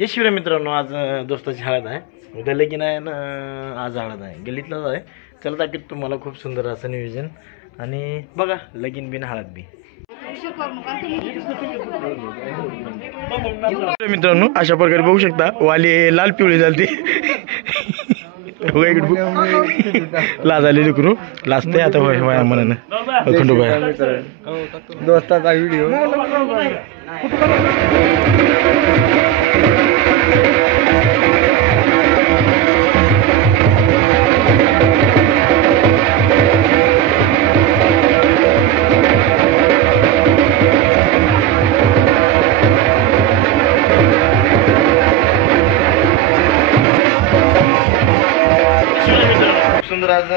जय शिवराय मित्रांनो, आज दोस्ताची हळद आहे. उद्या लगीन आहे ना, आज हळद आहे. गल्लीतलाच आहे. चला दाखवतो तुम्हाला खूप सुंदर असं नियोजन. आणि बघा लगीन बिन हळद बी. मित्रांनो अशा प्रकारे बघू शकता, वाली लाल पिवळी झालती. लाज आली लेकरू, लाजते आता वया मनानं. खंडोबा दोस्ताचा व्हिडिओ. सुंदर आज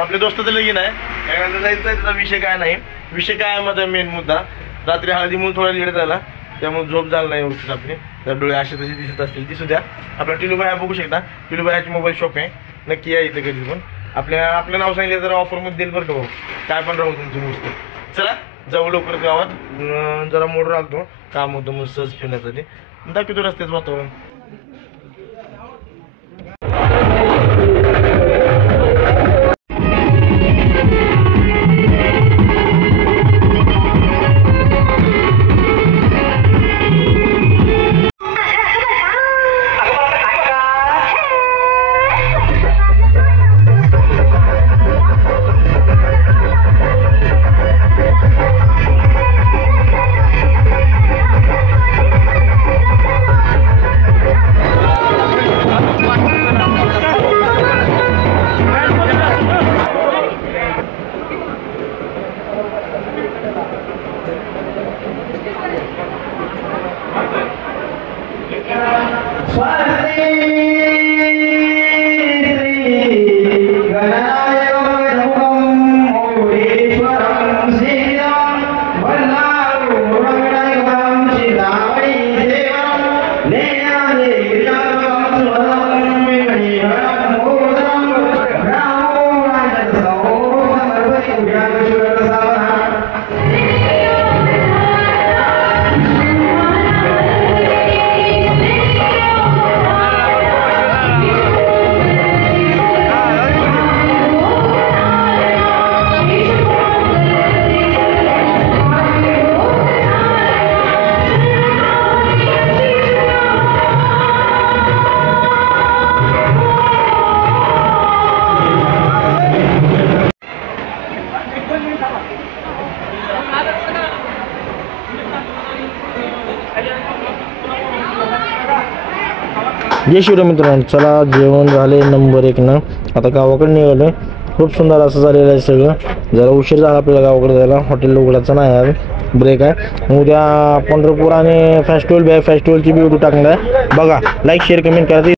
आपल्या दोस्ताचं लगीन आहे. जायचं आहे, त्याचा विषय काय नाही. विषय काय आहे माझा मेन मुद्दा, रात्री हळदी म्हणून थोडा लेट झाला, त्यामुळे झोप झाला नाही व्यवस्थित. आपले तर डोळे असे तसे दिसत असतील ती सुद्धा. आपला टिलूबाई बघू शकता, टिलूबाईची मोबाईल शॉप आहे. नक्की या इथं कधी पण. आपलं नाव सांगितलं जरा ऑफरमध्ये देईल बरं का भाऊ. काय पण राहू तुमची गोष्ट. चला जाऊ लवकर गावात, जरा मोड राहतो, काम होतं मग सहज फिरण्यासाठी. दाखवतो रस्त्याचं वातावरण. जय शिवराय मित्रांनो, चला जेवण झाले नंबर 1 ना. आता गावाकडे निघालोय. खूप सुंदर असं झालेलं आहे सगळं. जरा उशीर झाला आपल्याला गावाकडे जायला. हॉटेल उघडायचं नाही आहे, ब्रेक आहे. उद्या पंढरपूर आणि फेस्टिवलची व्हिडिओ टाकणार आहे. बघा, लाईक शेअर कमेंट करा.